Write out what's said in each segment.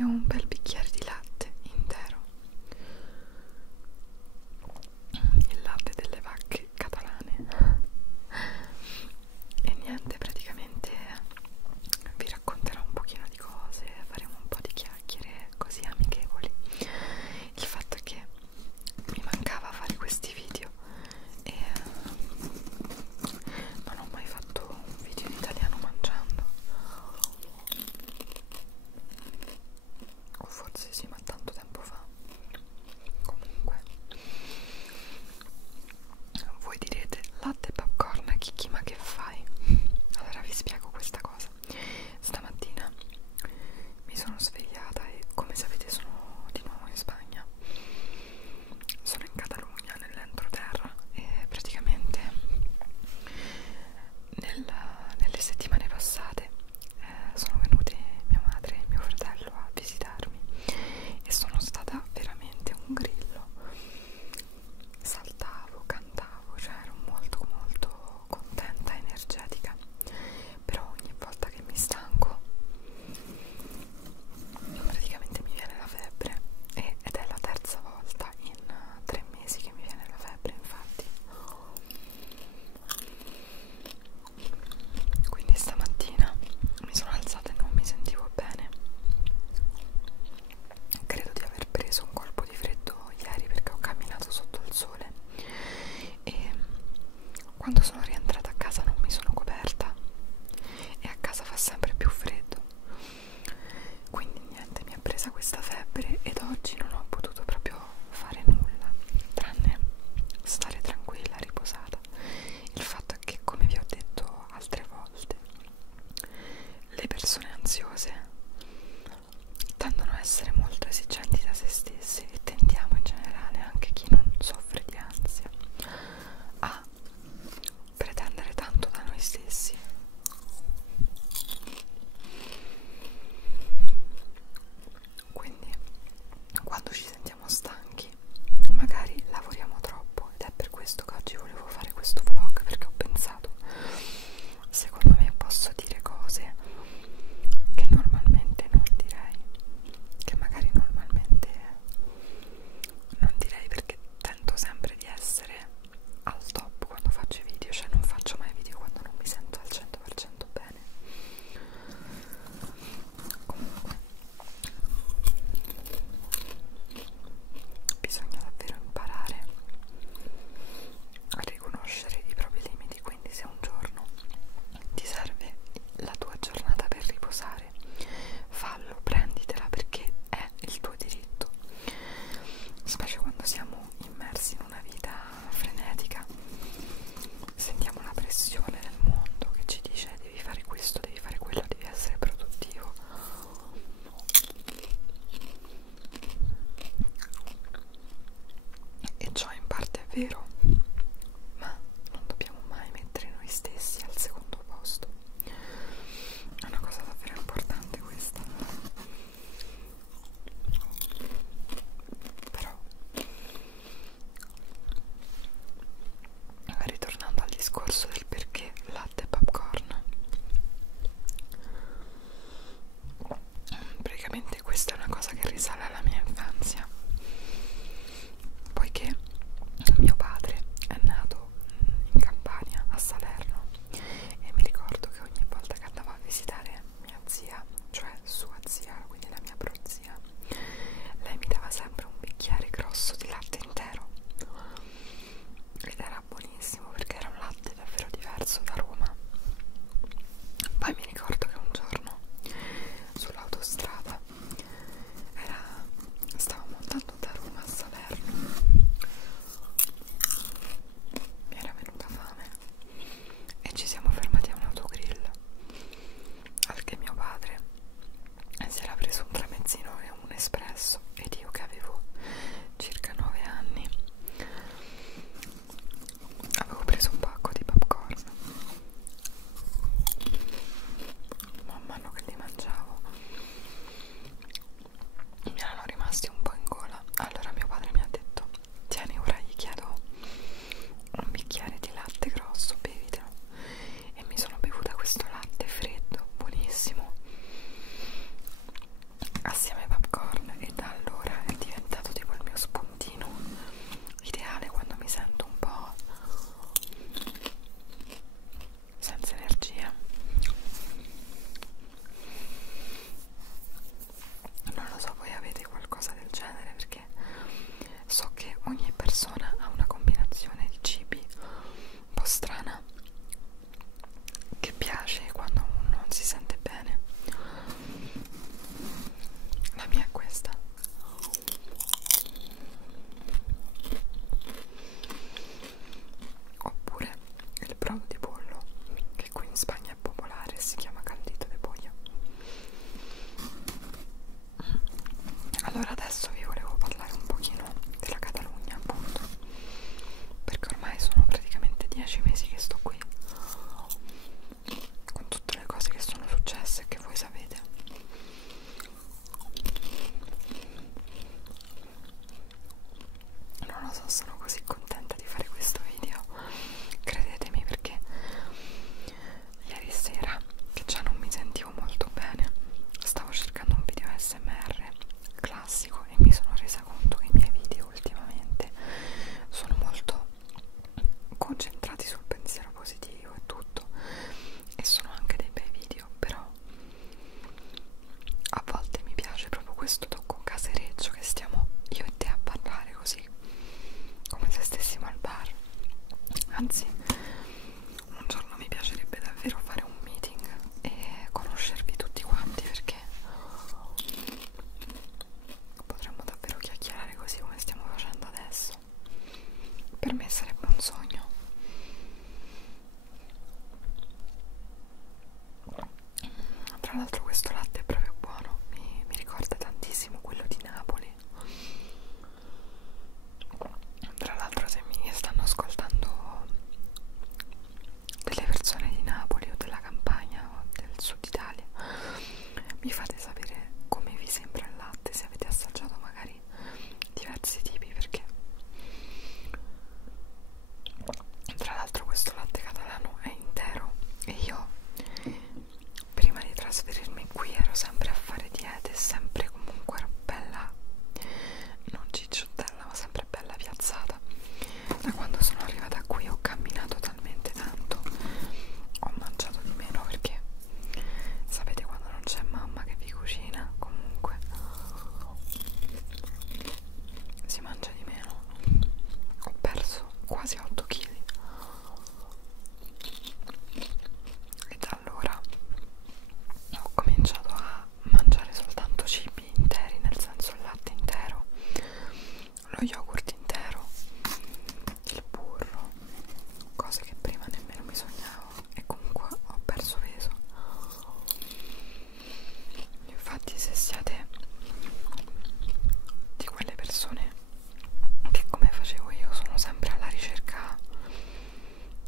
voglio un bel bicchiere di latte intero, il latte delle vacche catalane. E niente, praticamente vi racconterò un pochino di cose, faremo un po' di chiacchiere così amichevoli. Il fatto è che mi mancava fare questi video e non ho mai fatto un video in italiano mangiando, o forse sì, ma tanto tempo fa. Comunque, voi direte latte e popcorn, Kiki, ma che fai? Allora vi spiego questa cosa. Stamattina mi sono svegliata e, come sapete, sono di nuovo in Spagna. Sono in Catalogna, nell'entroterra, e praticamente nelle settimane passate sono venute mia madre e mio fratello a visitarmi e sono stata veramente un grillo. Saltavo, cantavo, cioè ero molto molto contenta, energetica, però ogni volta che mi stanco praticamente mi viene la febbre ed è la terza volta in 3 mesi che mi viene la febbre, infatti. Quindi stamattina mi sono alzata e non mi sentivo bene. Credo di aver preso un colpo di freddo ieri perché ho camminato sotto il sole e quando sono rientrata a casa non mi sono coperta e a casa fa sempre più freddo. Quindi niente, mi è presa questa febbre ed oggi non ho potuto proprio fare nulla tranne stare tranquilla, riposata. Il fatto è che, come vi ho detto altre volte, le persone ansiose tendono a essere molto esigenti da se stesse e tendiamo in generale, anche chi non soffre di ansia, a pretendere tanto da noi stessi. Quindi quando ci sentiamo stanchi magari lavoriamo troppo, ed è per questo che oggi volevo fare questo vlog, perché ho pensato, secondo me posso dire cose che normalmente non direi, che magari normalmente non direi, perché tento sempre di essere al top quando faccio i video, cioè non faccio mai video quando non mi sento al 100% bene. Comunque bisogna davvero imparare a riconoscere i propri limiti, quindi se un giorno ti serve la tua giornata per riposare, fallo, prenditela, perché è il tuo diritto, specie quando siamo immersi in una vita frenetica, sentiamo la pressione del mondo che ci dice devi fare questo, devi fare quello, devi essere produttivo. E ciò in parte è vero, ma non dobbiamo mai mettere noi stessi al secondo posto. È una cosa davvero importante questa. Però, ritornando al discorso del perché latte e popcorn, praticamente questa è una cosa che risale alla mia infanzia, poiché mio padre è nato in Campania, a Salerno, e mi ricordo che ogni volta che andavo a visitare mia zia, cioè sua zia, quindi la mia prozia, lei mi dava sempre un bicchiere grosso di latte intero ed era buonissimo perché era un latte davvero di Tra l'altro questo latte è proprio buono, mi ricorda tantissimo quello di Napoli. Tra l'altro, se mi stanno ascoltando delle persone di Napoli o della Campania o del sud Italia, mi fate sapere come vi sembra il latte, se avete assaggiato magari diversi tipi, perché tra l'altro questo latte catalano è intero e io prima di trasferirmi qui ero sempre a fare diete e sempre comunque ero bella, non cicciottella, ma sempre bella piazzata. Da quando sono arrivata qui ho camminato talmente tanto, ho mangiato di meno, perché sapete quando non c'è mamma che vi cucina, comunque si mangia di meno. Ho perso quasi 8 kg e da allora ho cominciato a mangiare soltanto cibi interi, nel senso il latte intero, lo yogurt intero, il burro, cose che prima nemmeno mi sognavo, e comunque ho perso peso. Infatti, se siete di quelle persone che come facevo io sono sempre alla ricerca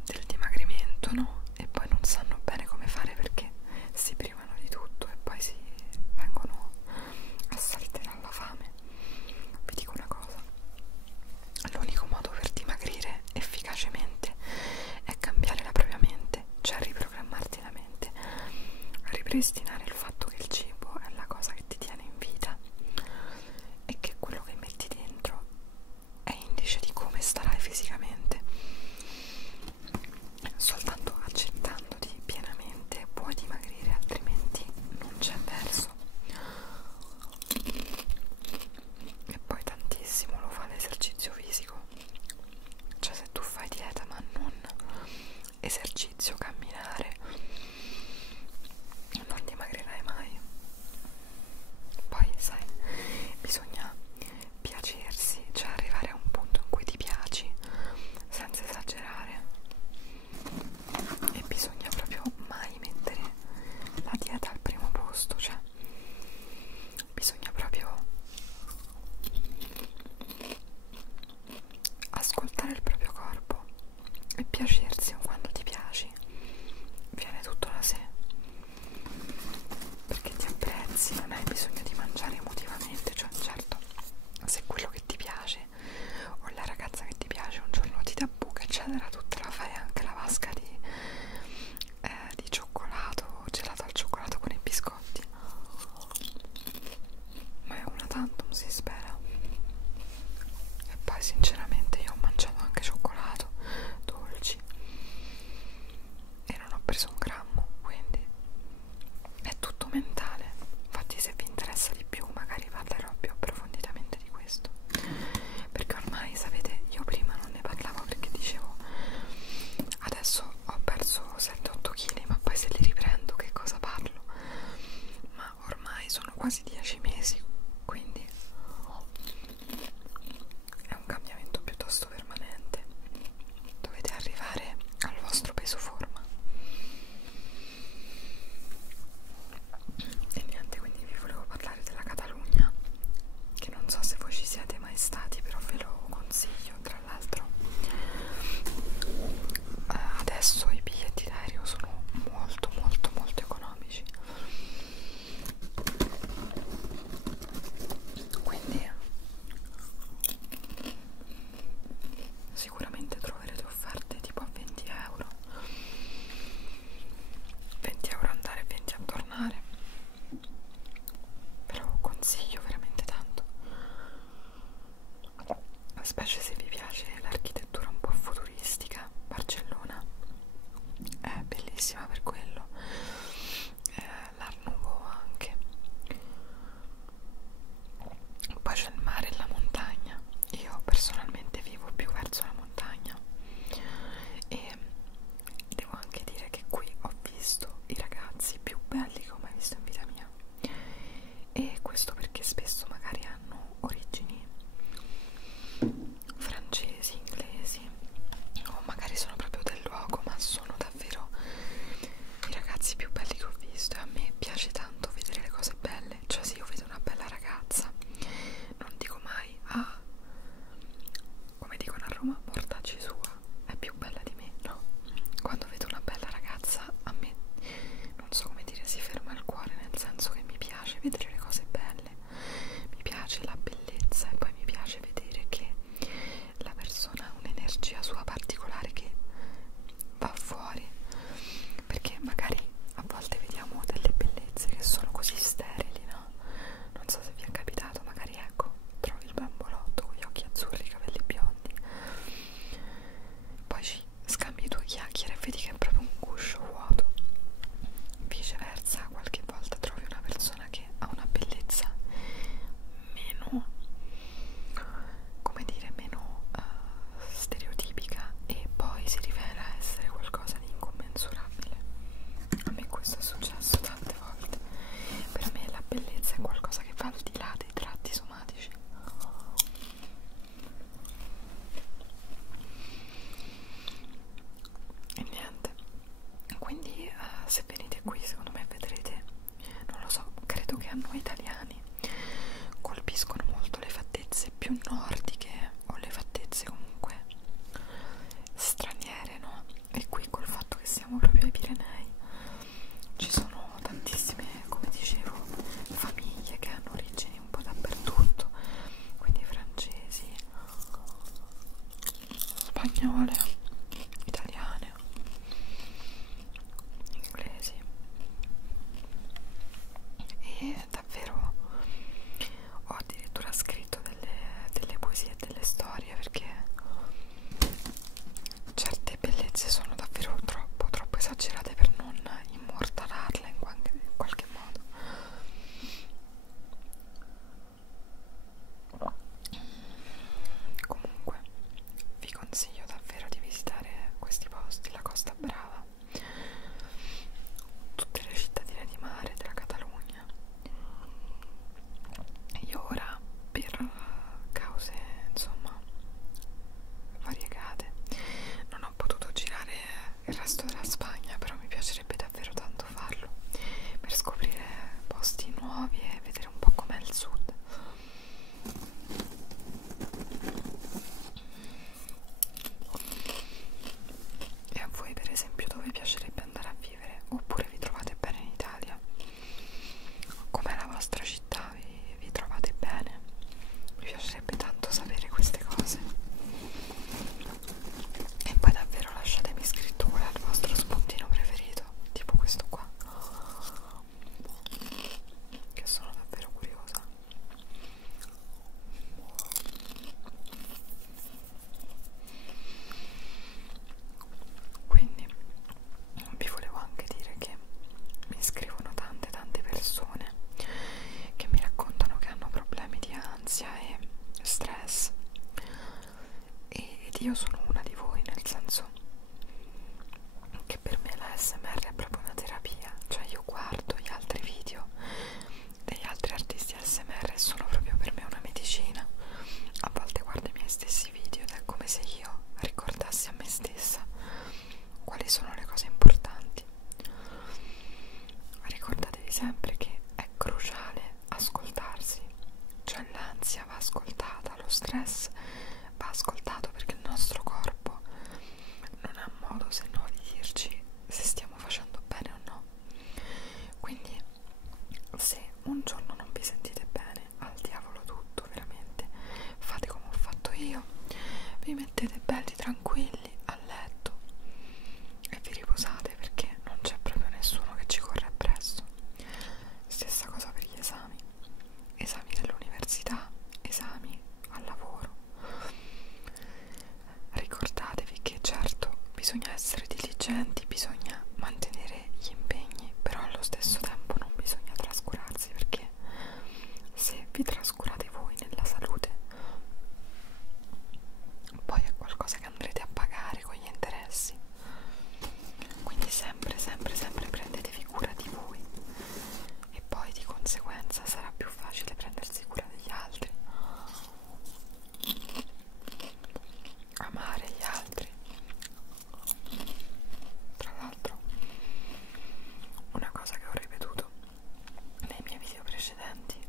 del dimagrimento, no? E poi non sanno bene come fare perché si privano di tutto e poi si vengono assaliti dalla fame, vi dico una cosa: l'unico modo per dimagrire efficacemente è cambiare la propria mente, cioè riprogrammarti la mente, ripristinare il fatto che il cibo è la cosa che ti tiene in vita e che quello che metti dentro è indice di come starai fisicamente. Soltanto accettandoti pienamente puoi dimagrire, altrimenti non c'è verso. E poi tantissimo lo fa l'esercizio fisico, cioè se tu fai dieta ma non esercizio, camminare, non dimagrirai mai. Poi sai, bisogna piacersi, cioè arrivare a un punto in cui ti piaci senza esagerare, e bisogna proprio mai mettere la dieta al primo posto, cioè bisogna proprio ascoltare il proprio corpo e piacersi. Quando ti piaci viene tutto da sé, perché ti apprezzi, non hai bisogno di mangiare emotivamente. Cioè certo, se quello che ti piace o la ragazza che ti piace un giorno ti dà buca eccetera, tu te la fai anche la vasca di cioccolato, gelato al cioccolato con i biscotti, ma è una tantum, si spera. E poi sinceramente io ho mangiato anche cioccolato, dolci, e non ho preso un grammo, quindi è tutto mentale. Infatti se vi interessa di più magari parlerò più approfonditamente di questo, perché ormai sapete, io prima non ne parlavo perché dicevo adesso ho perso 7-8 kg, ma poi se li riprendo che cosa parlo? Ma ormai sono quasi 10 mesi, quindi è un cambiamento piuttosto permanente. Dovete arrivare al vostro peso forma. E niente, quindi vi volevo parlare della Catalogna, che non so se voi ci siete mai stati, però ve lo consiglio. Tra l'altro adesso i biglietti d'aereo sono molto molto molto economici, quindi sicuramente troverete offerte tipo a 20 euro, 20 euro andare e 20 a tornare. Ve lo consiglio veramente tanto, specie se vi piace l'architettura un po' futuristica. Barcellona è bellissima per quello, l'Art Nouveau anche. Poi c'è il mare e la montagna. Io personalmente vivo più verso la montagna e devo anche dire che qui ho visto i ragazzi più belli che ho mai visto in vita mia, e questo perché spesso magari hanno origini francesi, inglesi, o magari sono proprio del luogo, ma sono davvero se venite qui secondo me vedrete, non lo so, credo che a noi italiani colpiscono molto le fattezze più nordiche o le fattezze comunque straniere, no? E qui col fatto che siamo proprio ai Pirenei ci sono tantissime, come dicevo, famiglie che hanno origini un po' dappertutto, quindi francesi, spagnole, italiane, inglesi, e davvero ho addirittura scritto delle poesie e delle storie, perché certe bellezze sono davvero troppo esagerate per non immortalarle in qualche modo. Comunque vi consiglio davvero di visitare questi posti, la Costa Brava, tutte le cittadine di mare della Catalogna. Io ora, per cause insomma variegate, non ho potuto girare il resto della Spagna, però mi piacerebbe davvero tanto farlo per scoprire posti nuovi e vedere un po' com'è il sud. E a voi per esempio dove piacerebbe andare a vivere? Oppure vi trovate bene in Italia? Com'è la vostra città? Vi trovate bene? Mi piacerebbe tanto sapere queste cose. E poi davvero lasciatemi scritto qual è il vostro spuntino preferito, tipo questo qua, che sono davvero curiosa. Quindi vi volevo anche dire che mi scrivono tante persone che mi raccontano che hanno problemi di ansia e stress, ed io sono una di voi, nel senso che per me la ASMR è proprio una terapia. Cioè io guardo gli altri video degli altri artisti ASMR e sono proprio per me una medicina. A volte guardo i miei stessi video ed è come se io ricordassi a me stessa quali sono le cose importanti. Ricordatevi sempre che è cruciale ascoltarsi, cioè l'ansia va ascoltata, lo stress va ascoltato, perché il nostro corpo non ha modo se no di dirci se stiamo facendo bene o no. Quindi se un giorno non vi sentite bene, al diavolo tutto, veramente, fate come ho fatto io, vi mettete belli tranquilli a letto e vi riposate, perché non c'è proprio nessuno che ci corre appresso. Stessa cosa per gli esami, esami dell'università, esami al lavoro. Ricordatevi che certo bisogna essere diligenti, bisogna mantenere gli impegni, però allo stesso tempo non bisogna trascurarsi, perché se vi trascurate voi nella salute, poi è qualcosa che andrete a pagare con gli interessi. Quindi sempre prendetevi cura di voi, e poi di conseguenza sarà più facile prendersi cura degli altri, amare gli altri. Tra l'altro, una cosa che ho ripetuto nei miei video precedenti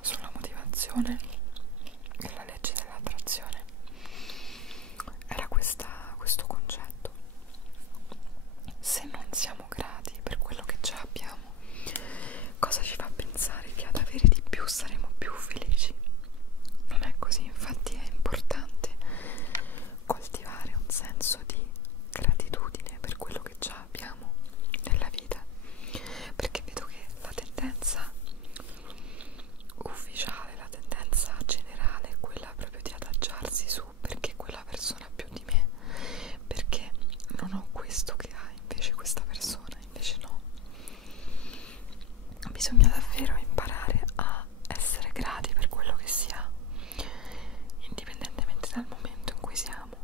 sulla motivazione e la legge dell'attrazione era questo concetto: se non siamo grati per quello che già abbiamo, cosa ci fa pensare che ad avere di più saremo più felici? Non è così. Infatti è importante coltivare un senso di gratitudine per quello che già abbiamo nella vita, perché vedo che la tendenza ufficiale, la tendenza generale è quella proprio di adagiarsi su, perché quella persona ha più di me, perché non ho questo che ha invece questa persona, invece no. Bisogna davvero imparare a essere grati per quello che si ha, indipendentemente dal momento in cui siamo,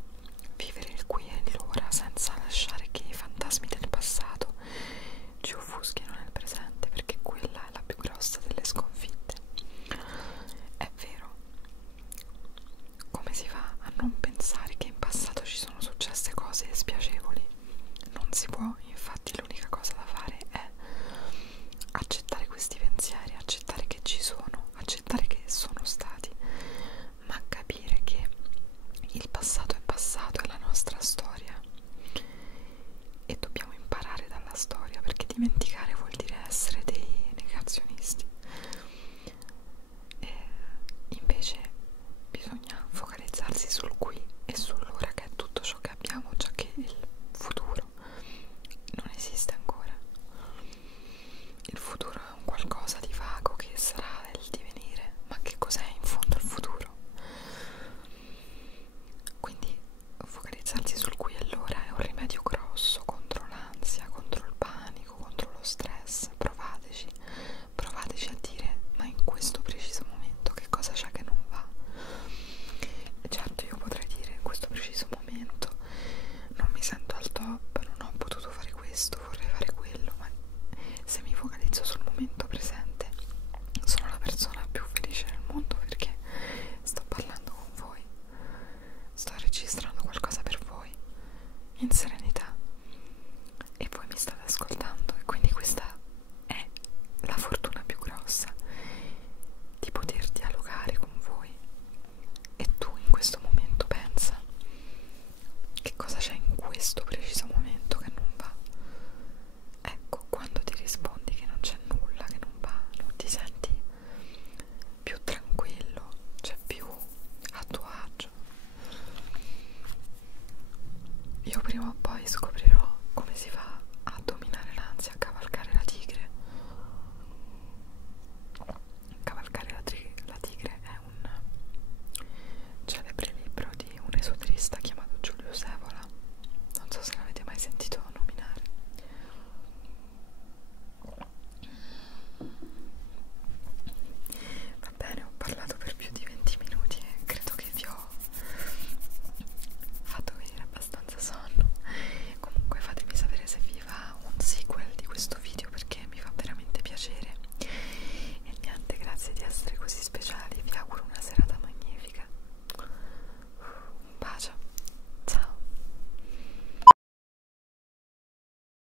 vivere il qui e l'ora senza lasciare che i fantasmi del passato ci offuschino nel presente, perché quella è la più grossa delle sconfitte. È vero, come si fa a non pensare che in passato ci sono successe cose spiacevoli? Non si può, infatti l'unica cosa da fare è accettare questi pensieri, accettare che ci sono, accettare che sono stati, ma capire che il passato è passato, è la nostra storia e dobbiamo imparare dalla storia, perché dimenticare vuol dire essere dei negazionisti. E invece bisogna focalizzarsi sul qui e sull'ora, che è tutto ciò che abbiamo, già che il futuro non esiste ancora. Il futuro è un qualcosa di vago che sarà il divenire, ma che cos'è in fondo il futuro? Quindi focalizzarsi sul qui e l'ora è un rimedio grosso contro l'ansia, contro il panico, contro lo stress. Provateci a dire: ma in questo preciso momento che cosa c'è che non va? E certo, io potrei dire: in questo preciso momento non mi sento al top, non ho potuto fare questo, vorrei fare quello, ma se mi focalizzo sul momento presente sono la persona più felice del mondo, perché sto parlando con voi, sto registrando qualcosa per voi in serenità e voi mi state ascoltando, e quindi questa è la fortuna più grossa, di poter dialogare con voi. E tu in questo momento pensa: che cosa c'è in questo preciso momento che non va? Ecco, quando ti rispondi che non c'è nulla che non va, non ti senti più tranquillo, cioè più a tuo agio. Io prima o poi scoprirò